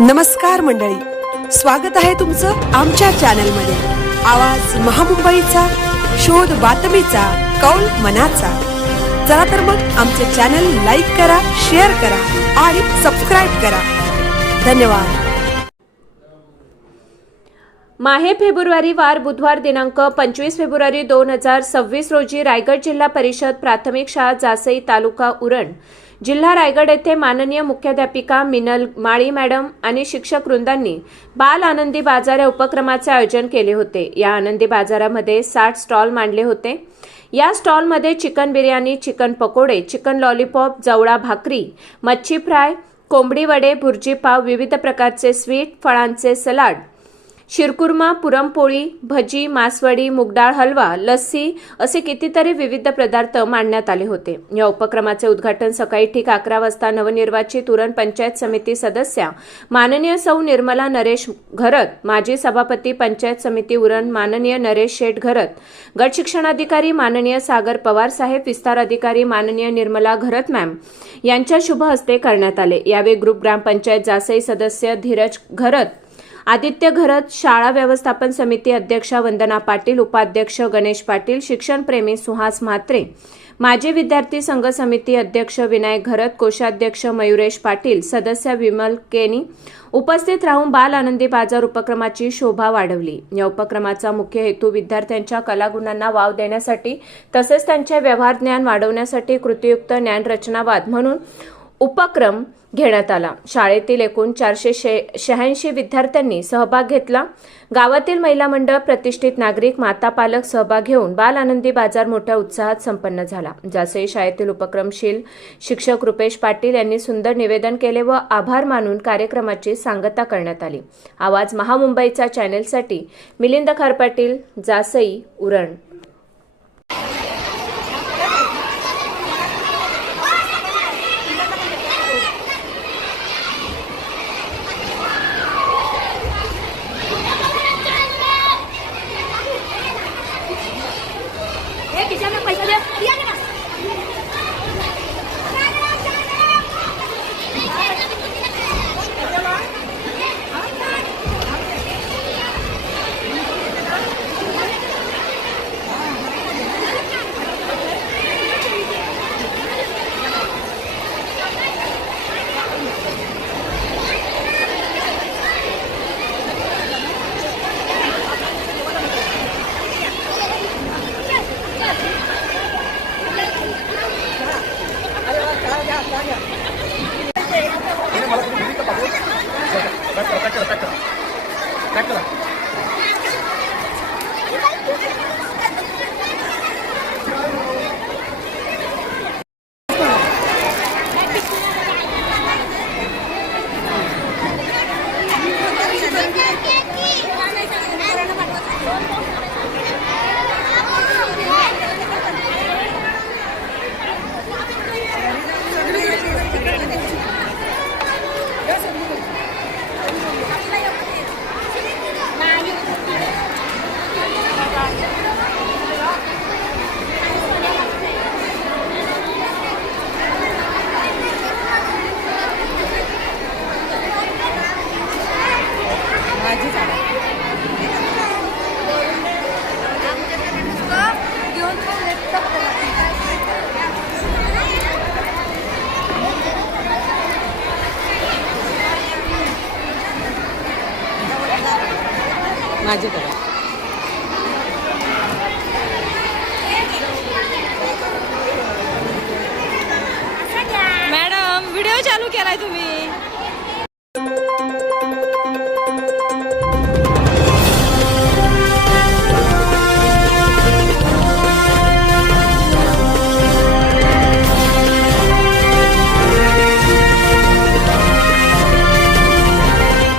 नमस्कार मंडळी, स्वागत आहे तुमचं आमच्या चॅनलमध्ये। आवाज महामुंबईचा, शोध बातमीचा, कौल मनाचा। चला तर मग आमचे चॅनल लाईक करा, शेअर करा आणि सबस्क्राइब करा। धन्यवाद। माहे फेब्रुवारी वार बुधवार दिनांक 25 फेब्रुवारी 2026 रोजी रायगड जिल्हा परिषद प्राथमिक शाळा जासई तालुका उरण जिल्हा रायगड येथे माननीय मुख्याध्यापिका मिनल माळी मॅडम आणि शिक्षक वृंदांनी बाल आनंदी बाजार या उपक्रमाचे आयोजन केले होते। या आनंदी बाजारामध्ये 60 स्टॉल मांडले होते। या स्टॉलमध्ये चिकन बिर्याणी, चिकन पकोडे, चिकन लॉलीपॉप, जवळा भाकरी, मच्छी फ्राय, कोंबडी वडे, भुर्जी पाव, विविध प्रकारचे स्वीट, फळांचे सलाड, शिरकुर्मा, पुरणपोळी, भजी, मासवडी, मुगडाळ हलवा, लस्सी असे कितीतरी विविध पदार्थ मांडण्यात आले होते। या उपक्रमाचे उद्घाटन सकाळी ठीक 11 वाजता नवनिर्वाचित उरण पंचायत समिती सदस्या माननीय सौ निर्मला नरेश घरत, माजी सभापती पंचायत समिती उरण माननीय नरेश शेठ घरत, गट शिक्षणाधिकारी माननीय सागर पवार साहेब, विस्तार अधिकारी माननीय निर्मला घरत मॅम यांच्या शुभ हस्ते करण्यात आले। यावेळी ग्रुप ग्रामपंचायत जासई सदस्य धीरज घरत, आदित्य घरत, शाळा व्यवस्थापन समिती अध्यक्षा वंदना पाटील, उपाध्यक्ष गणेश पाटील, शिक्षणप्रेमी सुहास म्हात्रे, माजी विद्यार्थी संघ समिती अध्यक्ष विनायक घरत, कोषाध्यक्ष मयुरेश पाटील, सदस्य विमल केनी उपस्थित राहून बाल आनंदी बाजार उपक्रमाची शोभा वाढवली। या उपक्रमाचा मुख्य हेतू विद्यार्थ्यांच्या कलागुणांना वाव देण्यासाठी तसेच त्यांचे व्यवहार ज्ञान वाढवण्यासाठी कृतीयुक्त ज्ञान रचनावाद म्हणून उपक्रम घेण्यात आला। शाळेतील एकूण 486 विद्यार्थ्यांनी सहभाग घेतला। गावातील महिला मंडळ, प्रतिष्ठित नागरिक, माता पालक सहभाग घेऊन बाल आनंदी बाजार मोठ्या उत्साहात संपन्न झाला। जासई शाळेतील उपक्रमशील शिक्षक रुपेश पाटील यांनी सुंदर निवेदन केले व आभार मानून कार्यक्रमाची सांगता करण्यात आली। आवाज महामुंबईचा चॅनेलसाठी मिलिंद खारपाटील, जासई, उरण। मॅडम व्हिडिओ चालू केलाय तुम्ही।